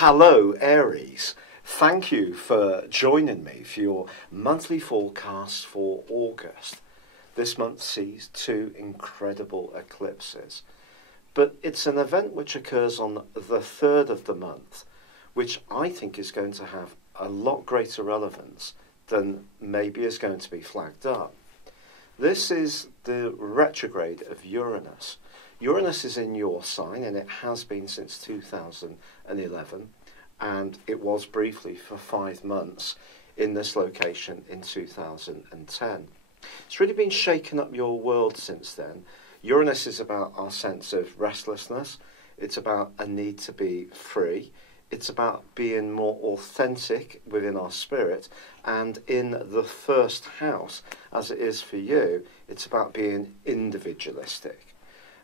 Hello, Aries. Thank you for joining me for your monthly forecast for August. This month sees two incredible eclipses, but it's an event which occurs on the 3rd of the month, which I think is going to have a lot greater relevance than maybe is going to be flagged up. This is the retrograde of Uranus. Uranus is in your sign, and it has been since 2011, and it was briefly for 5 months in this location in 2010. It's really been shaking up your world since then. Uranus is about our sense of restlessness. It's about a need to be free. It's about being more authentic within our spirit. And in the first house, as it is for you, it's about being individualistic.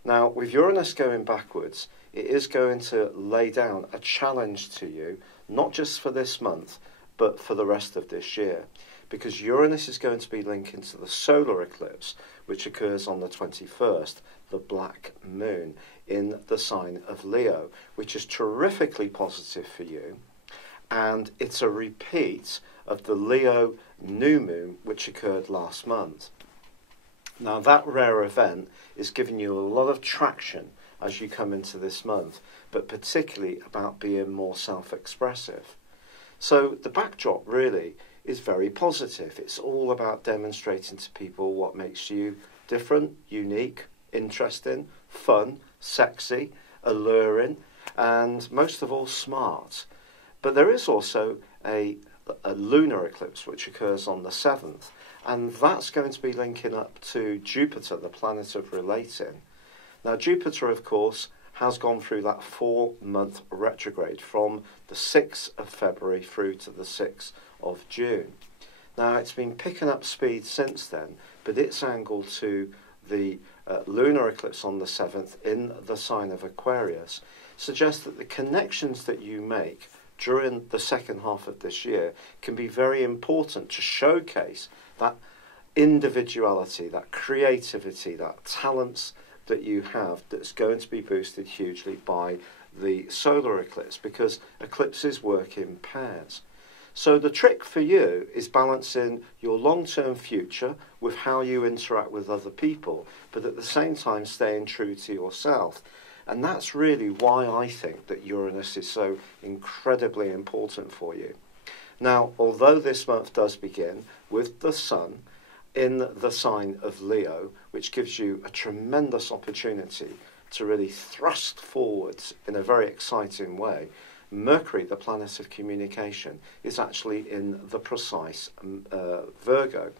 Now, with Uranus going backwards, it is going to lay down a challenge to you, not just for this month, but for the rest of this year. Because Uranus is going to be linking to the solar eclipse, which occurs on the 21st, the black moon, in the sign of Leo, which is terrifically positive for you. And it's a repeat of the Leo new moon, which occurred last month. Now, that rare event is giving you a lot of traction as you come into this month, but particularly about being more self-expressive. So the backdrop really is very positive. It's all about demonstrating to people what makes you different, unique, interesting, fun, sexy, alluring, and most of all smart. But there is also a lunar eclipse which occurs on the 7th, and that's going to be linking up to Jupiter, the planet of relating. Now, Jupiter, of course, has gone through that 4-month retrograde from the 6th of February through to the 6th of June. Now, it's been picking up speed since then, but its angle to the lunar eclipse on the 7th in the sign of Aquarius suggests that the connections that you make during the second half of this year can be very important to showcase that individuality, that creativity, that talents that you have, that's going to be boosted hugely by the solar eclipse, because eclipses work in pairs. So the trick for you is balancing your long-term future with how you interact with other people, but at the same time staying true to yourself. And that's really why I think that Uranus is so incredibly important for you. Now, although this month does begin with the Sun in the sign of Leo, which gives you a tremendous opportunity to really thrust forwards in a very exciting way, Mercury, the planet of communication, is actually in the precise Virgo.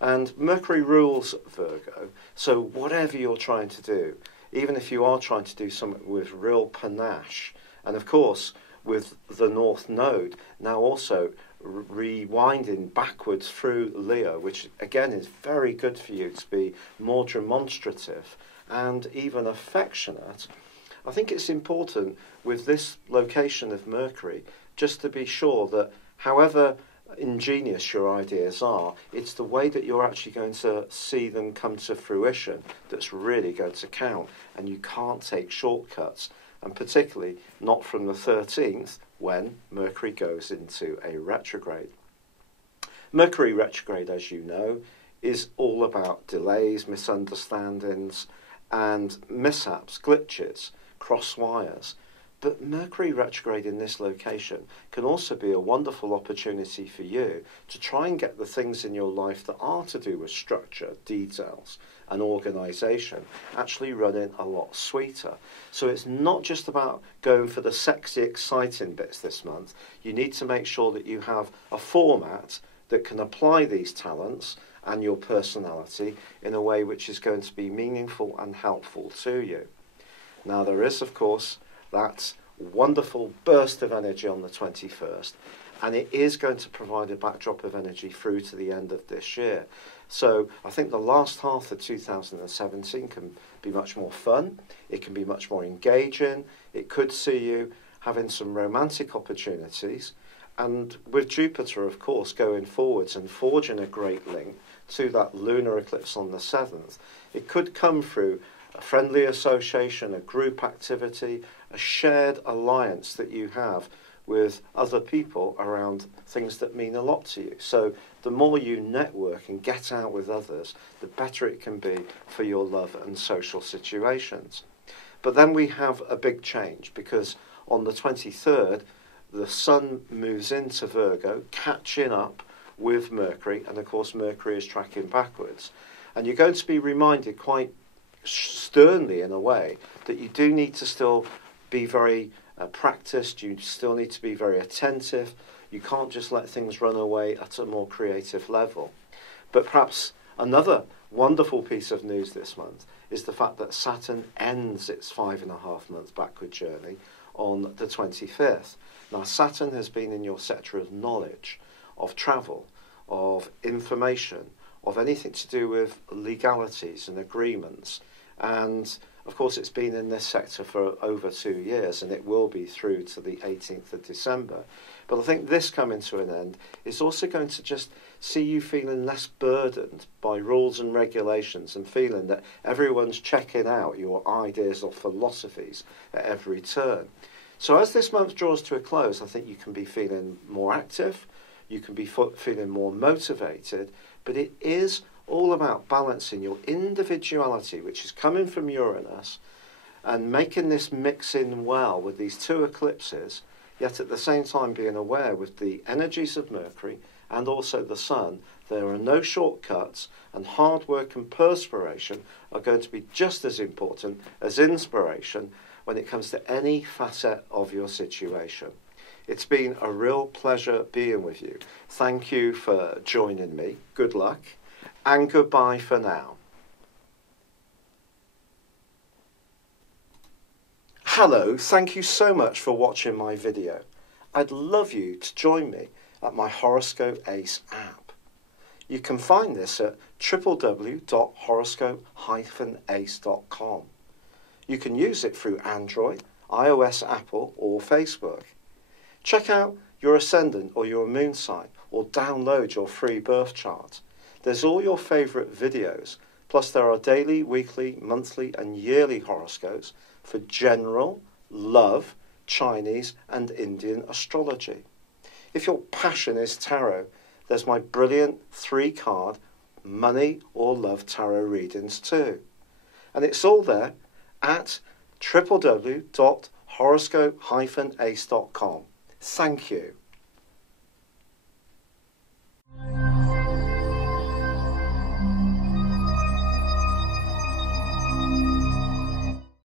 And Mercury rules Virgo, so whatever you're trying to do, even if you are trying to do something with real panache, and of course with the North Node now also rewinding backwards through Leo, which again is very good for you to be more demonstrative and even affectionate, I think it's important with this location of Mercury just to be sure that however ingenious your ideas are, it's the way that you're actually going to see them come to fruition that's really going to count, and you can't take shortcuts, and particularly not from the 13th when Mercury goes into a retrograde. Mercury retrograde, as you know, is all about delays, misunderstandings and mishaps, glitches, cross wires. But Mercury retrograde in this location can also be a wonderful opportunity for you to try and get the things in your life that are to do with structure, details and organisation actually running a lot sweeter. So it's not just about going for the sexy, exciting bits this month. You need to make sure that you have a format that can apply these talents and your personality in a way which is going to be meaningful and helpful to you. Now, there is, of course, that wonderful burst of energy on the 21st, and it is going to provide a backdrop of energy through to the end of this year. So I think the last half of 2017 can be much more fun, it can be much more engaging, it could see you having some romantic opportunities, and with Jupiter, of course, going forwards and forging a great link to that lunar eclipse on the 7th, it could come through a friendly association, a group activity, a shared alliance that you have with other people around things that mean a lot to you. So the more you network and get out with others, the better it can be for your love and social situations. But then we have a big change, because on the 23rd, the Sun moves into Virgo, catching up with Mercury, and of course Mercury is tracking backwards. And you're going to be reminded quite sternly, in a way, that you do need to still be very practiced, you still need to be very attentive. You can't just let things run away at a more creative level. But perhaps another wonderful piece of news this month is the fact that Saturn ends its 5.5 month backward journey on the 25th. Now, Saturn has been in your sector of knowledge, of travel, of information, of anything to do with legalities and agreements. And of course, it's been in this sector for over 2 years, and it will be through to the 18th of December. But I think this coming to an end is also going to just see you feeling less burdened by rules and regulations, and feeling that everyone's checking out your ideas or philosophies at every turn. So as this month draws to a close, I think you can be feeling more active, you can be feeling more motivated, but it is all about balancing your individuality, which is coming from Uranus, and making this mix in well with these two eclipses, yet at the same time being aware with the energies of Mercury and also the Sun, there are no shortcuts, and hard work and perspiration are going to be just as important as inspiration when it comes to any facet of your situation. It's been a real pleasure being with you. Thank you for joining me. Good luck, and goodbye for now. Hello, thank you so much for watching my video. I'd love you to join me at my Horoscope Ace app. You can find this at www.horoscope-ace.com. You can use it through Android, iOS, Apple, or Facebook. Check out your ascendant or your moon sign, or download your free birth chart. There's all your favourite videos, plus there are daily, weekly, monthly and yearly horoscopes for general, love, Chinese and Indian astrology. If your passion is tarot, there's my brilliant 3-card money or love tarot readings too. And it's all there at www.horoscope-ace.com. Thank you.